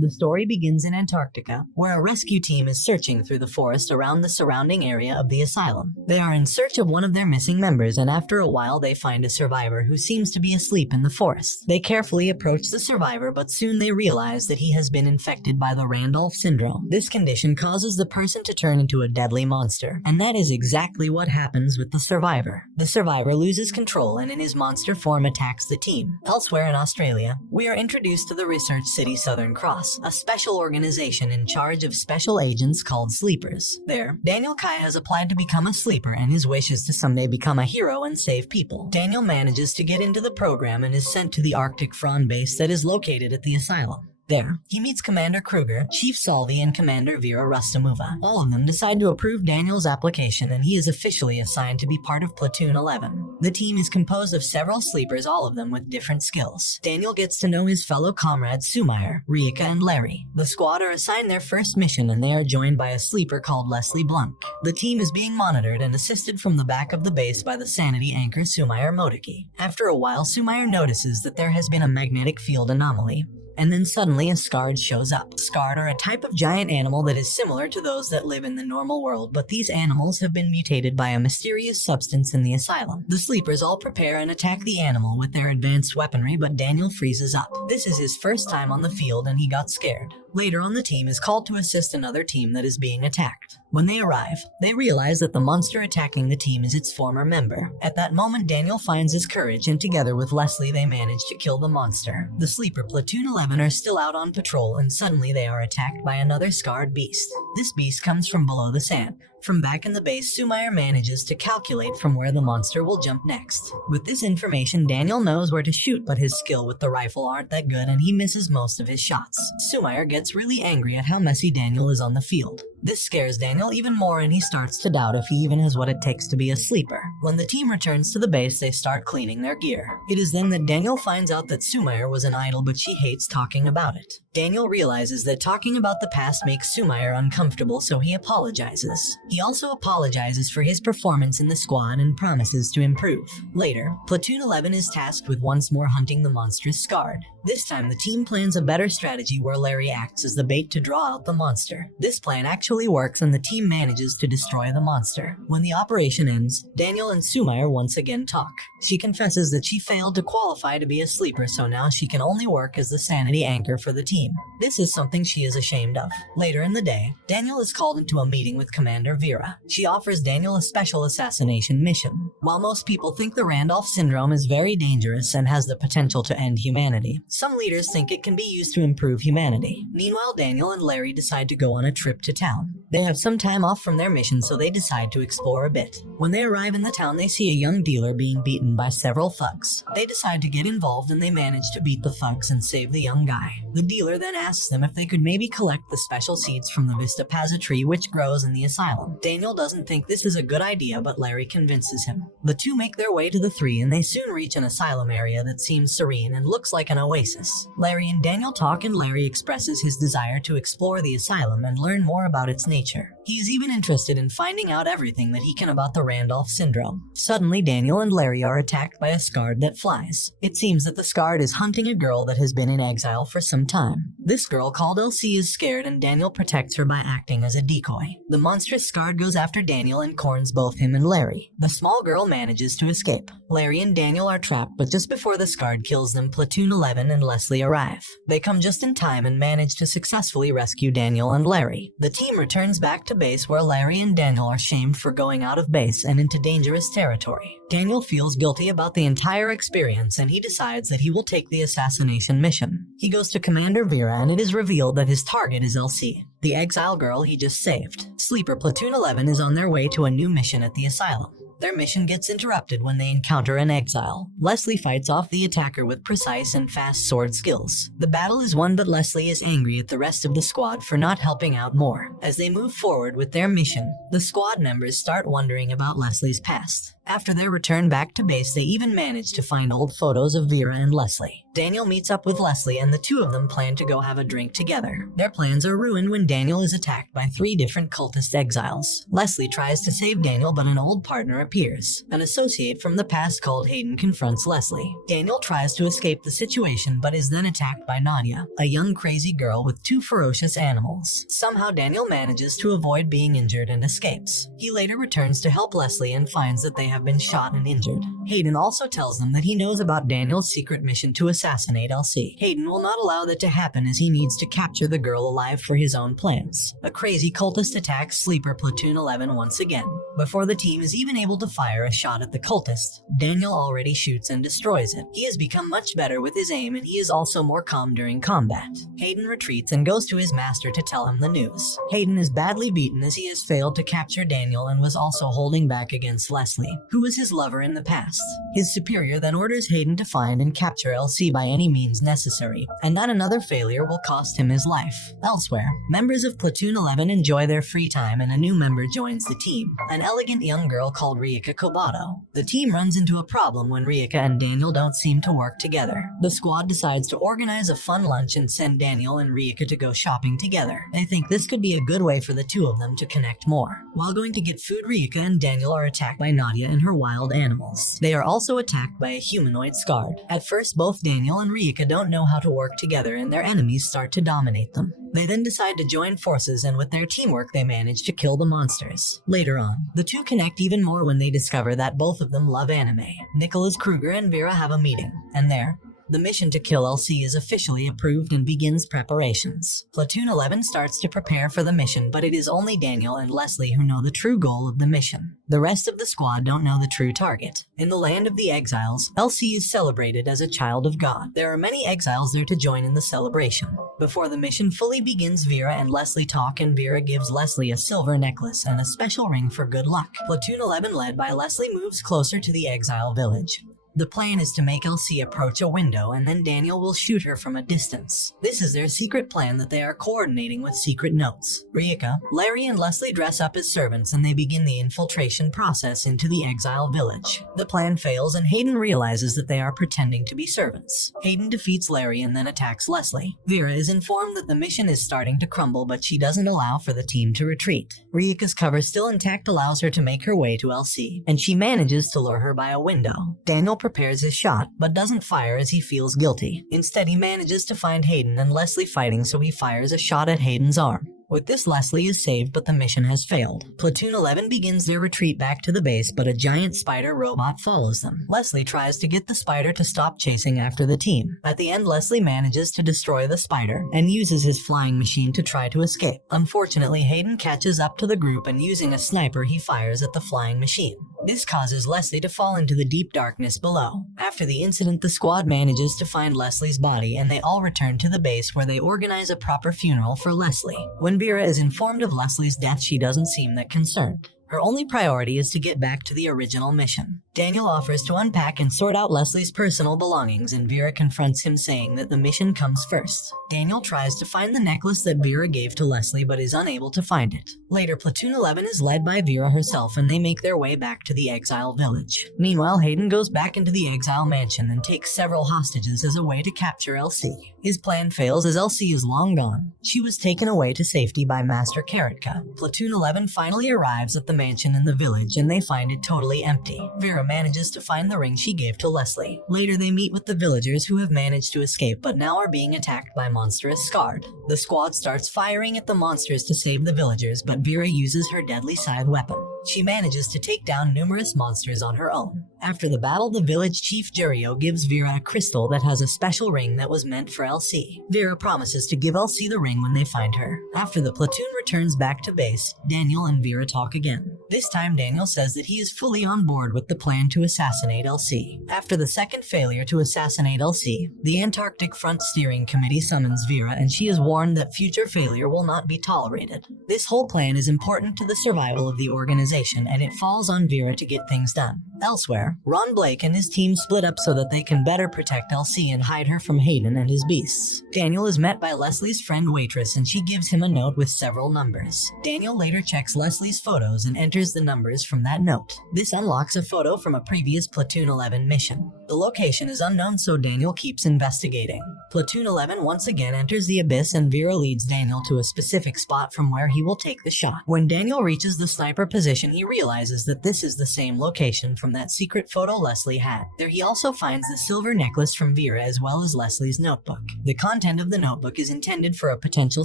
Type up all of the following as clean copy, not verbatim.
The story begins in Antarctica, where a rescue team is searching through the forest around the surrounding area of the asylum. They are in search of one of their missing members, and after a while they find a survivor who seems to be asleep in the forest. They carefully approach the survivor, but soon they realize that he has been infected by the Randolph syndrome. This condition causes the person to turn into a deadly monster, and that is exactly what happens with the survivor. The survivor loses control and in his monster form attacks the team. Elsewhere in Australia, we are introduced to the research city Southern Cross, a special organization in charge of special agents called sleepers. There, Daniel Kai has applied to become a sleeper, and his wish is to someday become a hero and save people. Daniel manages to get into the program and is sent to the Arctic Front base that is located at the asylum. There, he meets Commander Kruger, Chief Salvi, and Commander Vera Rustamova. All of them decide to approve Daniel's application, and he is officially assigned to be part of Platoon 11. The team is composed of several sleepers, all of them with different skills. Daniel gets to know his fellow comrades Sumair, Rika, and Larry. The squad are assigned their first mission, and they are joined by a sleeper called Leslie Blanc. The team is being monitored and assisted from the back of the base by the sanity anchor Sumair Motiki. After a while, Sumair notices that there has been a magnetic field anomaly. And then suddenly a Scard shows up. Scard are a type of giant animal that is similar to those that live in the normal world, but these animals have been mutated by a mysterious substance in the asylum. The sleepers all prepare and attack the animal with their advanced weaponry, but Daniel freezes up. This is his first time on the field and he got scared. Later on, the team is called to assist another team that is being attacked. When they arrive, they realize that the monster attacking the team is its former member. At that moment, Daniel finds his courage, and together with Leslie, they manage to kill the monster. The sleeper Platoon 11 are still out on patrol, and suddenly they are attacked by another scarred beast. This beast comes from below the sand. From back in the base, Sumair manages to calculate from where the monster will jump next. With this information, Daniel knows where to shoot, but his skill with the rifle aren't that good and he misses most of his shots. Sumair gets really angry at how messy Daniel is on the field. This scares Daniel even more, and he starts to doubt if he even has what it takes to be a sleeper. When the team returns to the base, they start cleaning their gear. It is then that Daniel finds out that Sumair was an idol, but she hates talking about it. Daniel realizes that talking about the past makes Sumair uncomfortable, so he apologizes. He also apologizes for his performance in the squad and promises to improve. Later, Platoon 11 is tasked with once more hunting the monstrous Scard. This time, the team plans a better strategy where Larry acts as the bait to draw out the monster. This plan actually works, and the team manages to destroy the monster. When the operation ends, Daniel and Sumair once again talk. She confesses that she failed to qualify to be a sleeper, so now she can only work as the sanity anchor for the team. This is something she is ashamed of. Later in the day, Daniel is called into a meeting with Commander Vera. She offers Daniel a special assassination mission. While most people think the Randolph syndrome is very dangerous and has the potential to end humanity, some leaders think it can be used to improve humanity. Meanwhile, Daniel and Larry decide to go on a trip to town. They have some time off from their mission, so they decide to explore a bit. When they arrive in the town, they see a young dealer being beaten by several thugs. They decide to get involved, and they manage to beat the thugs and save the young guy. The dealer then asks them if they could maybe collect the special seeds from the Vistapaza tree which grows in the asylum. Daniel doesn't think this is a good idea, but Larry convinces him. The two make their way to the tree, and they soon reach an asylum area that seems serene and looks like an oasis. Larry and Daniel talk, and Larry expresses his desire to explore the asylum and learn more about its nature. He is even interested in finding out everything that he can about the Randolph syndrome. Suddenly, Daniel and Larry are attacked by a Scard that flies. It seems that the Scard is hunting a girl that has been in exile for some time. This girl, called Elsie, is scared, and Daniel protects her by acting as a decoy. The monstrous Scard goes after Daniel and corns both him and Larry. The small girl manages to escape. Larry and Daniel are trapped, but just before the Scard kills them, Platoon 11 and Leslie arrive. They come just in time and manage to successfully rescue Daniel and Larry. The team returns back to base, where Larry and Daniel are shamed for going out of base and into dangerous territory. Daniel feels guilty about the entire experience, and he decides that he will take the assassination mission. He goes to Commander Vera, and it is revealed that his target is Elsie, the exile girl he just saved. Sleeper Platoon 11 is on their way to a new mission at the asylum. Their mission gets interrupted when they encounter an exile. Leslie fights off the attacker with precise and fast sword skills. The battle is won, but Leslie is angry at the rest of the squad for not helping out more. As they move forward with their mission, the squad members start wondering about Leslie's past. After their return back to base, they even manage to find old photos of Vera and Leslie. Daniel meets up with Leslie and the two of them plan to go have a drink together. Their plans are ruined when Daniel is attacked by 3 different cultist exiles. Leslie tries to save Daniel, but an old partner appears. An associate from the past called Hayden confronts Leslie. Daniel tries to escape the situation but is then attacked by Nadia, a young crazy girl with 2 ferocious animals. Somehow Daniel manages to avoid being injured and escapes. He later returns to help Leslie and finds that they have been shot and injured. Hayden also tells them that he knows about Daniel's secret mission to assassinate Elsie. Hayden will not allow that to happen as he needs to capture the girl alive for his own plans. A crazy cultist attacks Sleeper Platoon 11 once again. Before the team is even able to fire a shot at the cultist, Daniel already shoots and destroys it. He has become much better with his aim and he is also more calm during combat. Hayden retreats and goes to his master to tell him the news. Hayden is badly beaten as he has failed to capture Daniel and was also holding back against Leslie, who was his lover in the past. His superior then orders Hayden to find and capture LC by any means necessary, and that another failure will cost him his life. Elsewhere, members of Platoon 11 enjoy their free time and a new member joins the team, an elegant young girl called Rieka Kobato. The team runs into a problem when Rieka and Daniel don't seem to work together. The squad decides to organize a fun lunch and send Daniel and Rieka to go shopping together. They think this could be a good way for the two of them to connect more. While going to get food, Rieka and Daniel are attacked by Nadia and her wild animals. They are also attacked by a humanoid Scarred. At first, both Daniel and Rieka don't know how to work together and their enemies start to dominate them. They then decide to join forces and with their teamwork they manage to kill the monsters. Later on, the two connect even more when they discover that both of them love anime. Nicholas Kruger and Vera have a meeting, and there, the mission to kill LC is officially approved and begins preparations. Platoon 11 starts to prepare for the mission, but it is only Daniel and Leslie who know the true goal of the mission. The rest of the squad don't know the true target. In the land of the exiles, LC is celebrated as a child of God. There are many exiles there to join in the celebration. Before the mission fully begins, Vera and Leslie talk and Vera gives Leslie a silver necklace and a special ring for good luck. Platoon 11 led by Leslie moves closer to the exile village. The plan is to make LC approach a window and then Daniel will shoot her from a distance. This is their secret plan that they are coordinating with secret notes. Rieka, Larry, and Leslie dress up as servants and they begin the infiltration process into the exile village. The plan fails and Hayden realizes that they are pretending to be servants. Hayden defeats Larry and then attacks Leslie. Vera is informed that the mission is starting to crumble, but she doesn't allow for the team to retreat. Rieka's cover still intact allows her to make her way to LC, and she manages to lure her by a window. Daniel prepares his shot, but doesn't fire as he feels guilty. Instead, he manages to find Hayden and Leslie fighting, so he fires a shot at Hayden's arm. With this, Leslie is saved, but the mission has failed. Platoon 11 begins their retreat back to the base, but a giant spider robot follows them. Leslie tries to get the spider to stop chasing after the team. At the end, Leslie manages to destroy the spider and uses his flying machine to try to escape. Unfortunately, Hayden catches up to the group and using a sniper, he fires at the flying machine. This causes Leslie to fall into the deep darkness below. After the incident, the squad manages to find Leslie's body and they all return to the base where they organize a proper funeral for Leslie. When Vera is informed of Leslie's death, she doesn't seem that concerned. Her only priority is to get back to the original mission. Daniel offers to unpack and sort out Leslie's personal belongings and Vera confronts him saying that the mission comes first. Daniel tries to find the necklace that Vera gave to Leslie but is unable to find it. Later, Platoon 11 is led by Vera herself and they make their way back to the exile village. Meanwhile, Hayden goes back into the exile mansion and takes several hostages as a way to capture LC. His plan fails as LC is long gone. She was taken away to safety by Master Karatka. Platoon 11 finally arrives at the mansion in the village and they find it totally empty. Vera manages to find the ring she gave to Leslie. Later they meet with the villagers who have managed to escape but now are being attacked by monstrous Scarred. The squad starts firing at the monsters to save the villagers, but Vera uses her deadly scythe weapon. She manages to take down numerous monsters on her own. After the battle, the village chief Jurio gives Vera a crystal that has a special ring that was meant for LC. Vera promises to give LC the ring when they find her. After the platoon returns back to base, Daniel and Vera talk again. This time Daniel says that he is fully on board with the plan to assassinate LC. After the second failure to assassinate LC, the Antarctic Front Steering Committee summons Vera and she is warned that future failure will not be tolerated. This whole plan is important to the survival of the organization and it falls on Vera to get things done. Elsewhere, there, Ron Blake and his team split up so that they can better protect Elsie and hide her from Hayden and his beasts. Daniel is met by Leslie's friend Waitress and she gives him a note with several numbers. Daniel later checks Leslie's photos and enters the numbers from that note. This unlocks a photo from a previous Platoon 11 mission. The location is unknown, so Daniel keeps investigating. Platoon 11 once again enters the abyss and Vera leads Daniel to a specific spot from where he will take the shot. When Daniel reaches the sniper position, he realizes that this is the same location from that secret photo Leslie had. There he also finds the silver necklace from Vera as well as Leslie's notebook. The content of the notebook is intended for a potential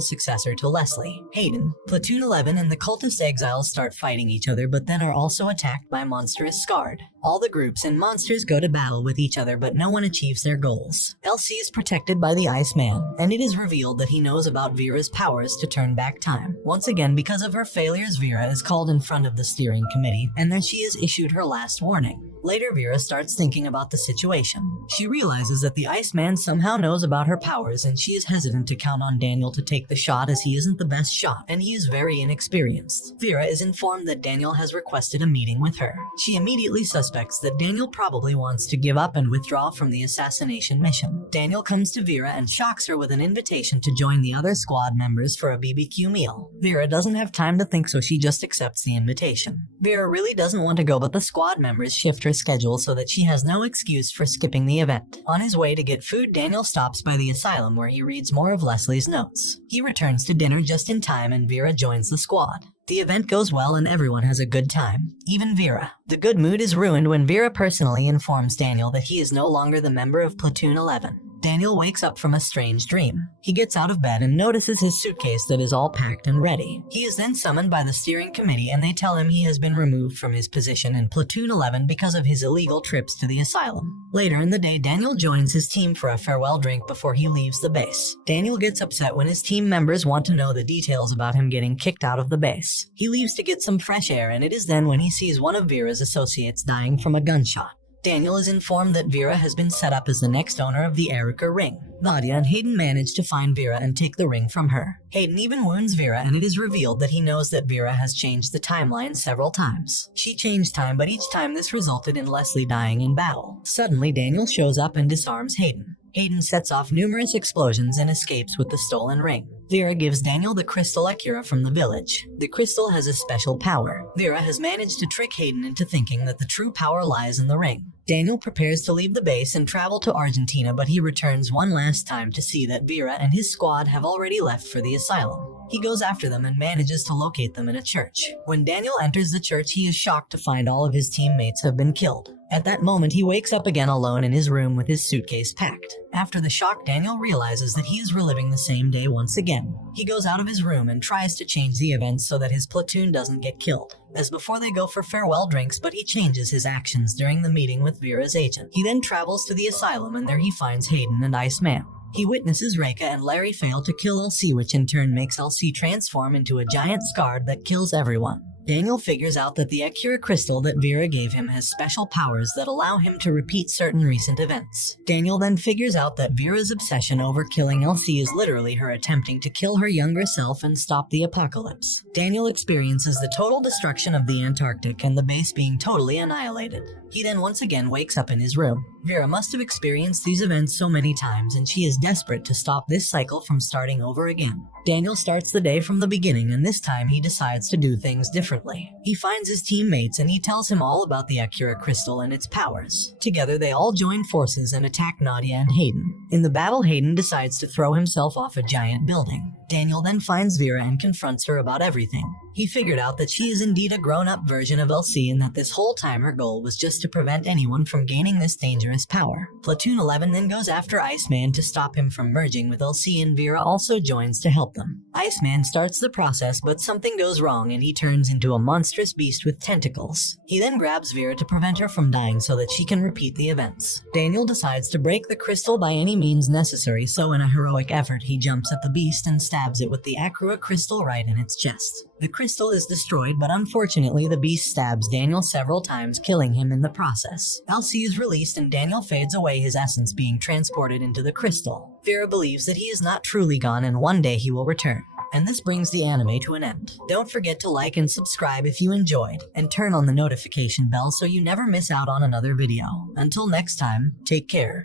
successor to Leslie, Hayden. Platoon 11 and the cultist exiles start fighting each other, but then are also attacked by monstrous Scarred. All the groups and monsters go to battle with each other, but no one achieves their goals. Elsie is protected by the Iceman, and it is revealed that he knows about Vera's powers to turn back time. Once again, because of her failures, Vera is called in front of the steering committee, and then she is issued her last warning. Later, Vera starts thinking about the situation. She realizes that the Iceman somehow knows about her powers, and she is hesitant to count on Daniel to take the shot as he isn't the best shot, and he is very inexperienced. Vera is informed that Daniel has requested a meeting with her. She immediately suspects that Daniel probably wants to give up and withdraw from the assassination mission. Daniel comes to Vera and shocks her with an invitation to join the other squad members for a BBQ meal. Vera doesn't have time to think, so she just accepts the invitation. Vera really doesn't want to go, but the squad members shift her schedule so that she has no excuse for skipping the event. On his way to get food, Daniel stops by the asylum where he reads more of Leslie's notes. He returns to dinner just in time and Vera joins the squad. The event goes well and everyone has a good time, even Vera. The good mood is ruined when Vera personally informs Daniel that he is no longer the member of Platoon 11. Daniel wakes up from a strange dream. He gets out of bed and notices his suitcase that is all packed and ready. He is then summoned by the steering committee and they tell him he has been removed from his position in Platoon 11 because of his illegal trips to the asylum. Later in the day, Daniel joins his team for a farewell drink before he leaves the base. Daniel gets upset when his team members want to know the details about him getting kicked out of the base. He leaves to get some fresh air, and it is then when he sees one of Vera's associates dying from a gunshot. Daniel is informed that Vera has been set up as the next owner of the Erica ring. Nadia and Hayden manage to find Vera and take the ring from her. Hayden even wounds Vera, and it is revealed that he knows that Vera has changed the timeline several times. She changed time, but each time this resulted in Leslie dying in battle. Suddenly, Daniel shows up and disarms Hayden. Hayden sets off numerous explosions and escapes with the stolen ring. Vera gives Daniel the crystal Acura from the village. The crystal has a special power. Vera has managed to trick Hayden into thinking that the true power lies in the ring. Daniel prepares to leave the base and travel to Argentina, but he returns one last time to see that Vera and his squad have already left for the asylum. He goes after them and manages to locate them in a church. When Daniel enters the church, he is shocked to find all of his teammates have been killed. At that moment, he wakes up again alone in his room with his suitcase packed. After the shock, Daniel realizes that he is reliving the same day once again. He goes out of his room and tries to change the events so that his platoon doesn't get killed. As before, they go for farewell drinks, but he changes his actions during the meeting with Vera's agent. He then travels to the asylum and there he finds Hayden and Iceman. He witnesses Reika and Larry fail to kill Elsie, which in turn makes Elsie transform into a giant Scarred that kills everyone. Daniel figures out that the Acura crystal that Vera gave him has special powers that allow him to repeat certain recent events. Daniel then figures out that Vera's obsession over killing Elsie is literally her attempting to kill her younger self and stop the apocalypse. Daniel experiences the total destruction of the Antarctic and the base being totally annihilated. He then once again wakes up in his room. Vera must have experienced these events so many times, and she is desperate to stop this cycle from starting over again. Daniel starts the day from the beginning, and this time he decides to do things differently. He finds his teammates and he tells him all about the Acura crystal and its powers. Together they all join forces and attack Nadia and Hayden. In the battle, Hayden decides to throw himself off a giant building. Daniel then finds Vera and confronts her about everything. He figured out that she is indeed a grown-up version of Elsie and that this whole time her goal was just to prevent anyone from gaining this dangerous power. Platoon 11 then goes after Iceman to stop him from merging with Elsie, and Vera also joins to help them. Iceman starts the process, but something goes wrong and he turns into a monstrous beast with tentacles. He then grabs Vera to prevent her from dying so that she can repeat the events. Daniel decides to break the crystal by any means necessary, so in a heroic effort he jumps at the beast and stabs it with the Acura crystal right in its chest. The crystal is destroyed, but unfortunately the beast stabs Daniel several times, killing him in the process. Elsie is released and Daniel fades away, his essence being transported into the crystal. Vera believes that he is not truly gone and one day he will return. And this brings the anime to an end. Don't forget to like and subscribe if you enjoyed, and turn on the notification bell so you never miss out on another video. Until next time, take care.